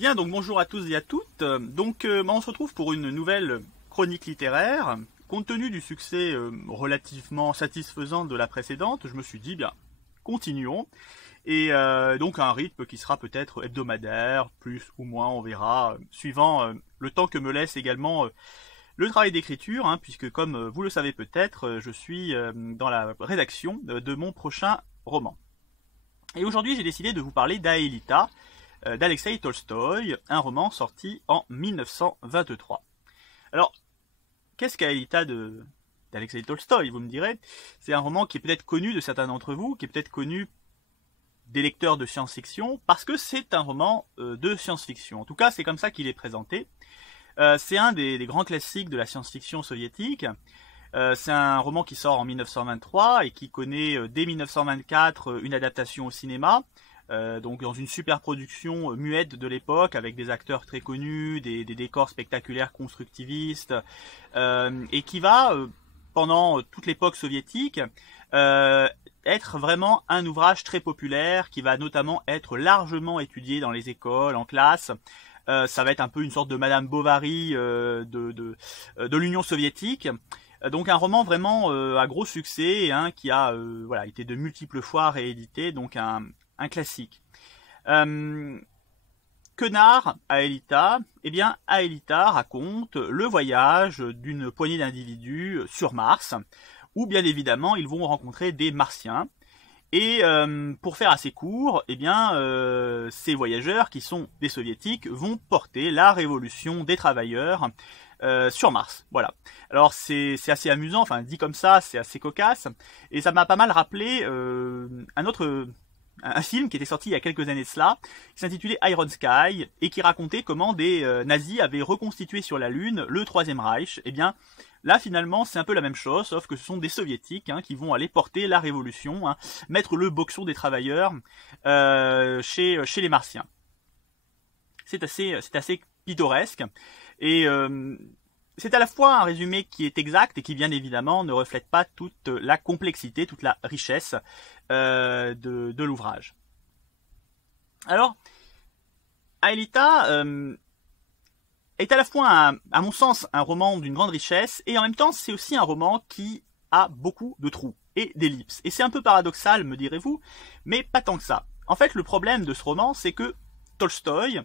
Bien, donc bonjour à tous et à toutes. On se retrouve pour une nouvelle chronique littéraire. Compte tenu du succès relativement satisfaisant de la précédente, je me suis dit, bien, continuons. Et donc un rythme qui sera peut-être hebdomadaire, plus ou moins, on verra, suivant le temps que me laisse également le travail d'écriture, puisque comme vous le savez peut-être, je suis dans la rédaction de mon prochain roman. Et aujourd'hui, j'ai décidé de vous parler d'Aelita, d'Alexeï Tolstoï, un roman sorti en 1923. Alors, qu'est-ce qu'Aelita d'Alexeï Tolstoï, vous me direz? C'est un roman qui est peut-être connu de certains d'entre vous, qui est peut-être connu des lecteurs de science-fiction, parce que c'est un roman de science-fiction. En tout cas, c'est comme ça qu'il est présenté. C'est un des grands classiques de la science-fiction soviétique. C'est un roman qui sort en 1923 et qui connaît dès 1924 une adaptation au cinéma. Donc dans une super production muette de l'époque avec des acteurs très connus, des décors spectaculaires constructivistes, et qui va pendant toute l'époque soviétique être vraiment un ouvrage très populaire qui va notamment être largement étudié dans les écoles, en classe. Ça va être un peu une sorte de Madame Bovary de l'Union soviétique. Donc un roman vraiment à gros succès, qui a été de multiples fois réédité, donc un classique. Que narre Aelita? Eh bien, Aelita raconte le voyage d'une poignée d'individus sur Mars, où bien évidemment ils vont rencontrer des Martiens. Et pour faire assez court, eh bien, ces voyageurs qui sont des soviétiques vont porter la révolution des travailleurs sur Mars. Voilà. Alors c'est assez amusant, enfin dit comme ça, c'est assez cocasse, et ça m'a pas mal rappelé un film qui était sorti il y a quelques années de cela, qui s'intitulait Iron Sky, et qui racontait comment des nazis avaient reconstitué sur la Lune le Troisième Reich. Eh bien, là finalement c'est un peu la même chose, sauf que ce sont des soviétiques qui vont aller porter la révolution, mettre le boxon des travailleurs chez les Martiens. C'est assez pittoresque, et c'est à la fois un résumé qui est exact et qui bien évidemment ne reflète pas toute la complexité, toute la richesse de l'ouvrage. Alors, Aelita est à la fois, à mon sens, un roman d'une grande richesse, et en même temps c'est aussi un roman qui a beaucoup de trous et d'ellipses. Et c'est un peu paradoxal, me direz-vous, mais pas tant que ça. En fait, le problème de ce roman, c'est que Tolstoï,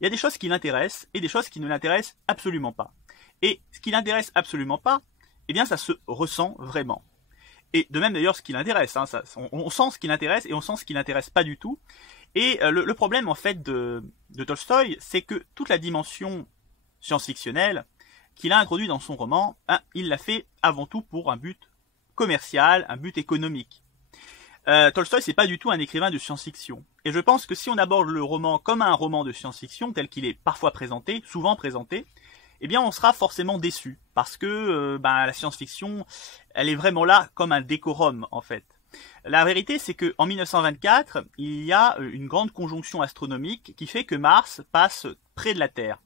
il y a des choses qui l'intéressent et des choses qui ne l'intéressent absolument pas. Et ce qui l'intéresse absolument pas, eh bien ça se ressent vraiment. Et de même d'ailleurs ce qui l'intéresse, on sent ce qui l'intéresse et on sent ce qui l'intéresse pas du tout. Et le problème en fait de Tolstoï, c'est que toute la dimension science-fictionnelle qu'il a introduit dans son roman, il l'a fait avant tout pour un but commercial, un but économique. Tolstoï, c'est pas du tout un écrivain de science-fiction. Et je pense que si on aborde le roman comme un roman de science-fiction, tel qu'il est parfois présenté, souvent présenté, eh bien on sera forcément déçu, parce que la science-fiction, elle est vraiment là comme un décorum en fait. La vérité, c'est que en 1924, il y a une grande conjonction astronomique qui fait que Mars passe près de la Terre.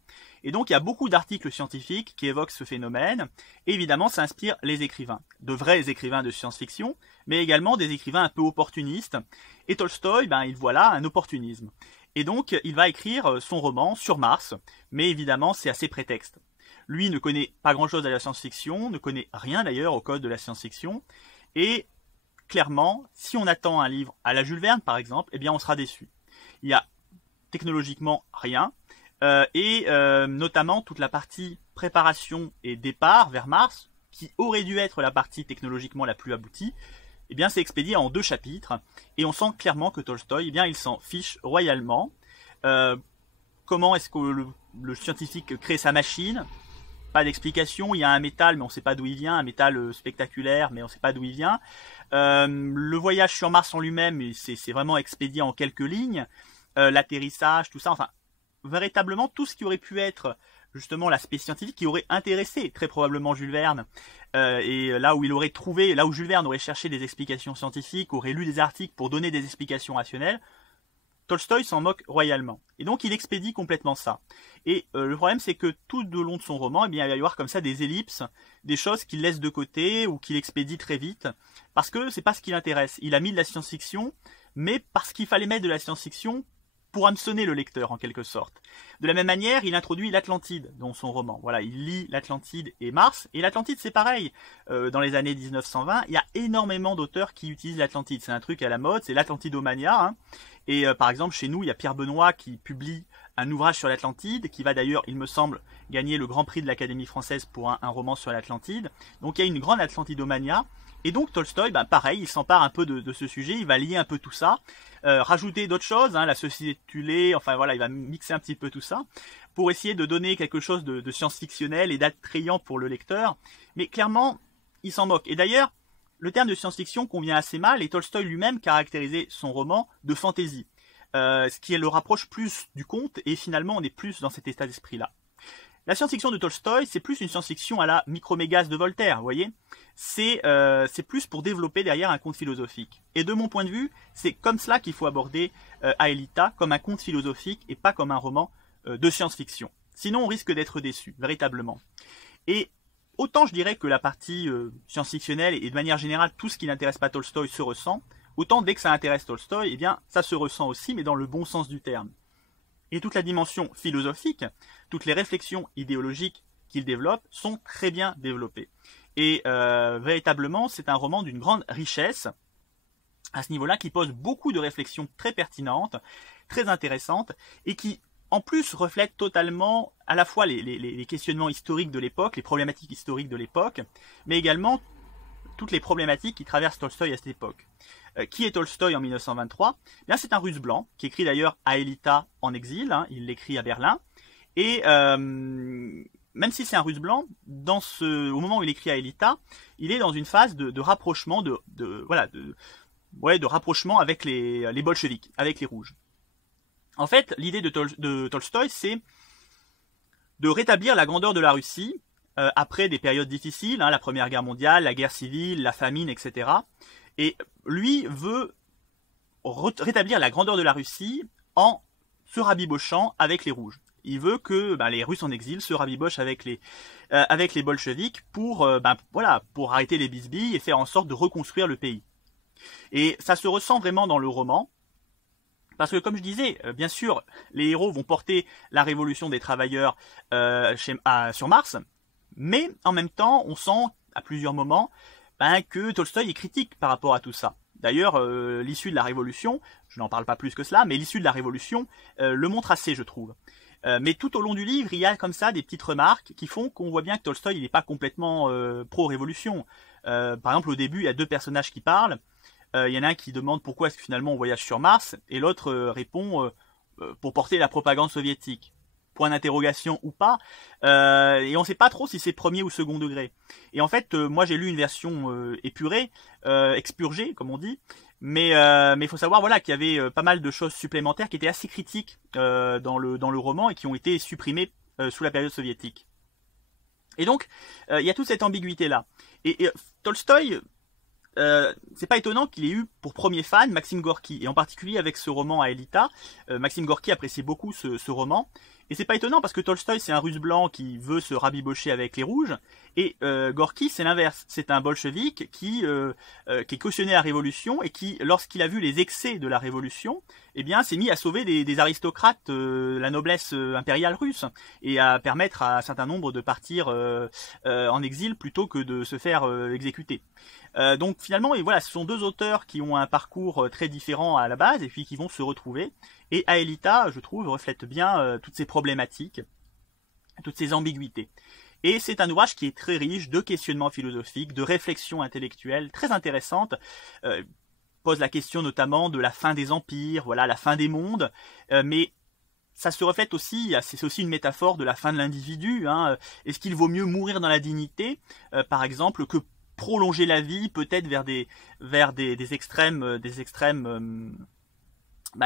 Et donc il y a beaucoup d'articles scientifiques qui évoquent ce phénomène, et évidemment ça inspire les écrivains, de vrais écrivains de science-fiction, mais également des écrivains un peu opportunistes, et Tolstoï, il voit là un opportunisme. Et donc il va écrire son roman sur Mars, mais évidemment c'est à ses prétextes. Lui ne connaît pas grand-chose à la science-fiction, ne connaît rien d'ailleurs au code de la science-fiction, et clairement, si on attend un livre à la Jules Verne par exemple, eh bien on sera déçu. Il y a technologiquement rien, et notamment toute la partie préparation et départ vers Mars, qui aurait dû être la partie technologiquement la plus aboutie, eh bien c'est expédié en 2 chapitres, et on sent clairement que Tolstoï, il s'en fiche royalement. Comment est-ce que le scientifique crée sa machine? Pas d'explication, il y a un métal mais on ne sait pas d'où il vient, un métal spectaculaire mais on ne sait pas d'où il vient. Le voyage sur Mars en lui-même, c'est vraiment expédié en quelques lignes. L'atterrissage, tout ça, enfin véritablement tout ce qui aurait pu être justement l'aspect scientifique qui aurait intéressé très probablement Jules Verne, et là où Jules Verne aurait cherché des explications scientifiques, aurait lu des articles pour donner des explications rationnelles, Tolstoï s'en moque royalement. Et donc il expédie complètement ça. Et le problème c'est que tout au long de son roman, il va y avoir comme ça des ellipses, des choses qu'il laisse de côté ou qu'il expédie très vite, parce que c'est pas ce qui l'intéresse. Il a mis de la science-fiction, mais parce qu'il fallait mettre de la science-fiction pour hameçonner le lecteur en quelque sorte. De la même manière, il introduit l'Atlantide dans son roman. Voilà, il lit l'Atlantide et Mars. Et l'Atlantide, c'est pareil. Dans les années 1920, il y a énormément d'auteurs qui utilisent l'Atlantide. C'est un truc à la mode, c'est l'Atlantidomania. Hein. Et par exemple, chez nous, il y a Pierre Benoît qui publie un ouvrage sur l'Atlantide, qui va d'ailleurs, il me semble, gagner le Grand Prix de l'Académie française pour un roman sur l'Atlantide. Donc il y a une grande Atlantidomania. Et donc Tolstoï, pareil, il s'empare un peu de ce sujet, il va lier un peu tout ça, rajouter d'autres choses, hein, la société tuée, enfin voilà, il va mixer un petit peu tout ça, pour essayer de donner quelque chose de science-fictionnel et d'attrayant pour le lecteur. Mais clairement, il s'en moque. Et d'ailleurs, le terme de science-fiction convient assez mal, et Tolstoï lui-même caractérisait son roman de fantaisie, ce qui le rapproche plus du conte, et finalement on est plus dans cet état d'esprit-là. La science-fiction de Tolstoï, c'est plus une science-fiction à la Micromégas de Voltaire, vous voyez. C'est plus pour développer derrière un conte philosophique. Et de mon point de vue, c'est comme cela qu'il faut aborder Aelita, comme un conte philosophique et pas comme un roman de science-fiction. Sinon, on risque d'être déçu, véritablement. Et autant je dirais que la partie science-fictionnelle et de manière générale, tout ce qui n'intéresse pas Tolstoï se ressent, autant dès que ça intéresse Tolstoï, eh bien, ça se ressent aussi, mais dans le bon sens du terme. Et toute la dimension philosophique, toutes les réflexions idéologiques qu'il développe sont très bien développées. Et véritablement, c'est un roman d'une grande richesse à ce niveau-là, qui pose beaucoup de réflexions très pertinentes, très intéressantes, et qui, en plus, reflète totalement à la fois les questionnements historiques de l'époque, les problématiques historiques de l'époque, mais également toutes les problématiques qui traversent Tolstoï à cette époque. Qui est Tolstoï en 1923 ? Bien, c'est un Russe blanc, qui écrit d'ailleurs Aelita en exil, hein, il l'écrit à Berlin, et même si c'est un Russe blanc, au moment où il écrit Aelita, il est dans une phase de rapprochement, de rapprochement avec les bolcheviks, avec les rouges. En fait, l'idée de Tolstoï, c'est de rétablir la grandeur de la Russie, après des périodes difficiles, hein, la Première Guerre mondiale, la guerre civile, la famine, etc. Et lui veut rétablir la grandeur de la Russie en se rabibochant avec les rouges. Il veut que les Russes en exil se rabibochent avec les bolcheviks pour arrêter les bisbilles et faire en sorte de reconstruire le pays. Et ça se ressent vraiment dans le roman, parce que comme je disais, bien sûr, les héros vont porter la révolution des travailleurs sur Mars, mais en même temps, on sent à plusieurs moments que Tolstoï est critique par rapport à tout ça. D'ailleurs, l'issue de la Révolution, je n'en parle pas plus que cela, mais l'issue de la Révolution le montre assez, je trouve. Mais tout au long du livre, il y a comme ça des petites remarques qui font qu'on voit bien que Tolstoï n'est pas complètement pro-révolution. Par exemple, au début, il y a deux personnages qui parlent. Il y en a un qui demande pourquoi est-ce que finalement on voyage sur Mars, et l'autre répond pour porter la propagande soviétique. Point d'interrogation ou pas, et on ne sait pas trop si c'est premier ou second degré. Et en fait, moi j'ai lu une version épurée, expurgée comme on dit, mais il faut savoir voilà qu'il y avait pas mal de choses supplémentaires qui étaient assez critiques dans le roman et qui ont été supprimées sous la période soviétique. Et donc il y a toute cette ambiguïté là. Et Tolstoï, c'est pas étonnant qu'il ait eu pour premier fan Maxime Gorki, et en particulier avec ce roman Aelita. Maxime Gorki appréciait beaucoup ce roman. Et c'est pas étonnant parce que Tolstoï c'est un Russe blanc qui veut se rabibocher avec les rouges, et Gorki c'est l'inverse, c'est un bolchevique qui cautionnait la révolution et qui, lorsqu'il a vu les excès de la révolution, eh bien s'est mis à sauver des aristocrates, la noblesse impériale russe, et à permettre à un certain nombre de partir en exil plutôt que de se faire exécuter. Donc finalement, et voilà, ce sont deux auteurs qui ont un parcours très différent à la base et puis qui vont se retrouver. Et Aelita, je trouve, reflète bien toutes ces problématiques, toutes ces ambiguïtés. Et c'est un ouvrage qui est très riche de questionnements philosophiques, de réflexions intellectuelles très intéressantes. Pose la question notamment de la fin des empires, voilà, la fin des mondes, mais ça se reflète aussi, c'est aussi une métaphore de la fin de l'individu. Hein. Est-ce qu'il vaut mieux mourir dans la dignité, par exemple, que prolonger la vie peut-être vers des extrêmes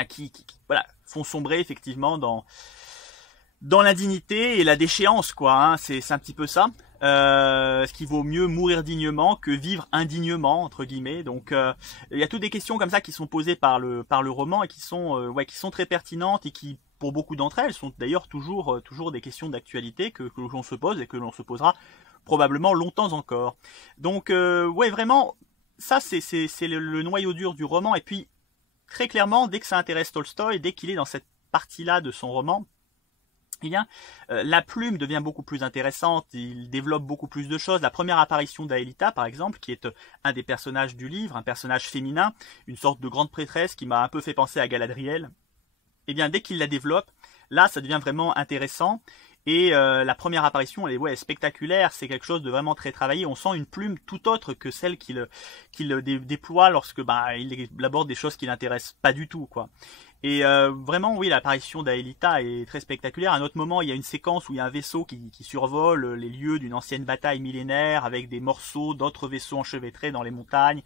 qui voilà, font sombrer effectivement dans l'indignité et la déchéance, quoi. Hein. C'est un petit peu ça. Est-ce qu'il vaut mieux mourir dignement que vivre indignement, entre guillemets. Donc il y a toutes des questions comme ça qui sont posées par le roman et qui sont très pertinentes et qui, pour beaucoup d'entre elles, sont d'ailleurs toujours des questions d'actualité que l'on se pose et que l'on se posera probablement longtemps encore. Donc vraiment, ça c'est le noyau dur du roman. Et puis très clairement, dès que ça intéresse Tolstoï, dès qu'il est dans cette partie-là de son roman, eh bien, la plume devient beaucoup plus intéressante, il développe beaucoup plus de choses. La première apparition d'Aelita, par exemple, qui est un des personnages du livre, un personnage féminin, une sorte de grande prêtresse qui m'a un peu fait penser à Galadriel, eh bien, dès qu'il la développe, là, ça devient vraiment intéressant. Et la première apparition, elle est spectaculaire, c'est quelque chose de vraiment très travaillé. On sent une plume tout autre que celle qu'il déploie lorsque il aborde des choses qui l'intéressent pas du tout, quoi. Et vraiment, oui, l'apparition d'Aelita est très spectaculaire. À un autre moment, il y a une séquence où il y a un vaisseau qui survole les lieux d'une ancienne bataille millénaire avec des morceaux d'autres vaisseaux enchevêtrés dans les montagnes.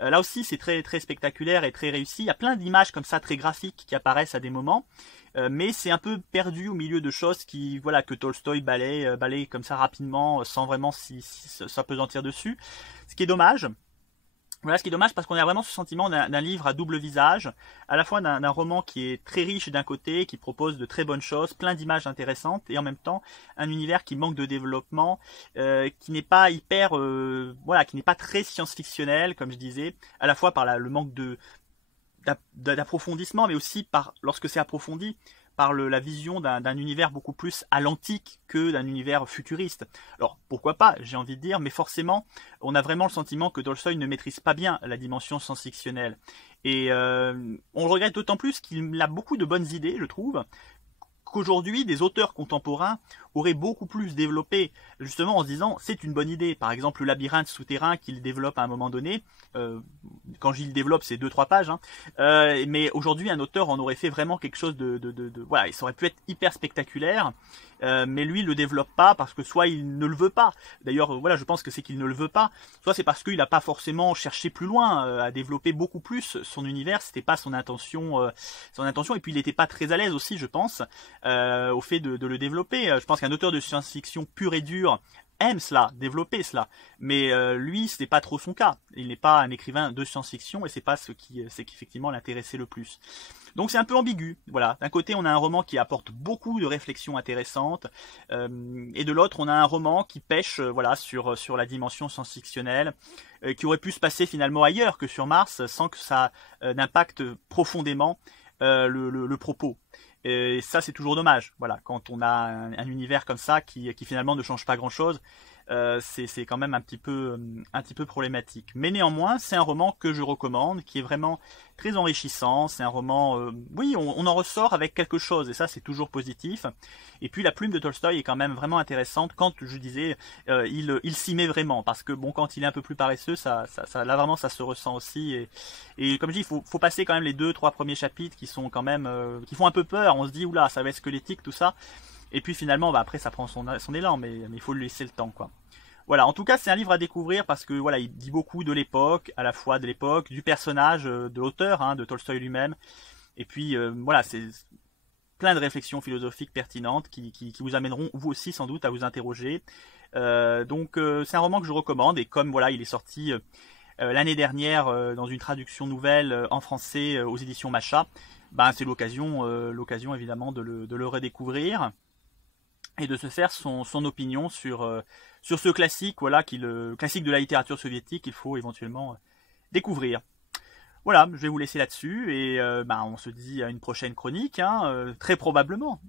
Là aussi, c'est très très spectaculaire et très réussi. Il y a plein d'images comme ça très graphiques qui apparaissent à des moments. Mais c'est un peu perdu au milieu de choses que Tolstoï balaye comme ça rapidement, sans vraiment s'apesantir dessus. Ce qui est dommage. Voilà, ce qui est dommage parce qu'on a vraiment ce sentiment d'un livre à double visage, à la fois d'un roman qui est très riche d'un côté, qui propose de très bonnes choses, plein d'images intéressantes, et en même temps un univers qui manque de développement, qui n'est pas qui n'est pas très science-fictionnel, comme je disais, à la fois par le manque d'approfondissement, mais aussi lorsque c'est approfondi, par la vision d'un univers beaucoup plus à l'antique que d'un univers futuriste. Alors pourquoi pas, j'ai envie de dire, mais forcément, on a vraiment le sentiment que Tolstoï ne maîtrise pas bien la dimension science-fictionnelle. Et on le regrette d'autant plus qu'il a beaucoup de bonnes idées, je trouve, qu'aujourd'hui, des auteurs contemporains auraient beaucoup plus développé, justement en se disant c'est une bonne idée. Par exemple, le labyrinthe souterrain qu'il développe à un moment donné, quand j'y le développe, c'est 2-3 pages, hein. Mais aujourd'hui, un auteur en aurait fait vraiment quelque chose voilà, ça aurait pu être hyper spectaculaire, mais lui, il le développe pas parce que soit il ne le veut pas. D'ailleurs, voilà, je pense que c'est qu'il ne le veut pas, soit c'est parce qu'il n'a pas forcément cherché plus loin, à développer beaucoup plus son univers. C'était pas son intention, et puis il n'était pas très à l'aise aussi, je pense, au fait de le développer. Je pense qu'un auteur de science-fiction pur et dur aime cela, développer cela, mais lui, ce n'est pas trop son cas. Il n'est pas un écrivain de science-fiction et c'est pas ce qui effectivement l'intéressait le plus. Donc c'est un peu ambigu. Voilà, d'un côté on a un roman qui apporte beaucoup de réflexions intéressantes, et de l'autre on a un roman qui pêche, sur la dimension science-fictionnelle, qui aurait pu se passer finalement ailleurs que sur Mars, sans que ça n'impacte profondément le propos. Et ça, c'est toujours dommage. Voilà, quand on a un univers comme ça qui finalement ne change pas grand-chose, c'est quand même un petit peu problématique. Mais néanmoins, c'est un roman que je recommande, qui est vraiment très enrichissant. C'est un roman, oui, on en ressort avec quelque chose, et ça, c'est toujours positif. Et puis, la plume de Tolstoï est quand même vraiment intéressante. Quand je disais, il s'y met vraiment, parce que bon, quand il est un peu plus paresseux, là vraiment, ça se ressent aussi. Et comme je dis, il faut passer quand même les 2-3 premiers chapitres qui sont quand même, qui font un peu peur. On se dit, oula, ça va être squelettique, tout ça. Et puis finalement, après, ça prend son élan, mais il faut lui laisser le temps, quoi. Voilà, en tout cas, c'est un livre à découvrir parce que voilà, il dit beaucoup de l'époque, à la fois de l'époque, du personnage, de l'auteur, hein, de Tolstoï lui-même. Et puis voilà, c'est plein de réflexions philosophiques pertinentes qui vous amèneront vous aussi sans doute à vous interroger. Donc c'est un roman que je recommande, et comme voilà, il est sorti l'année dernière dans une traduction nouvelle en français aux éditions Macha, c'est l'occasion évidemment de le redécouvrir et de se faire son opinion sur ce classique, voilà, le classique de la littérature soviétique qu'il faut éventuellement découvrir. Voilà, je vais vous laisser là-dessus, et on se dit à une prochaine chronique, hein, très probablement.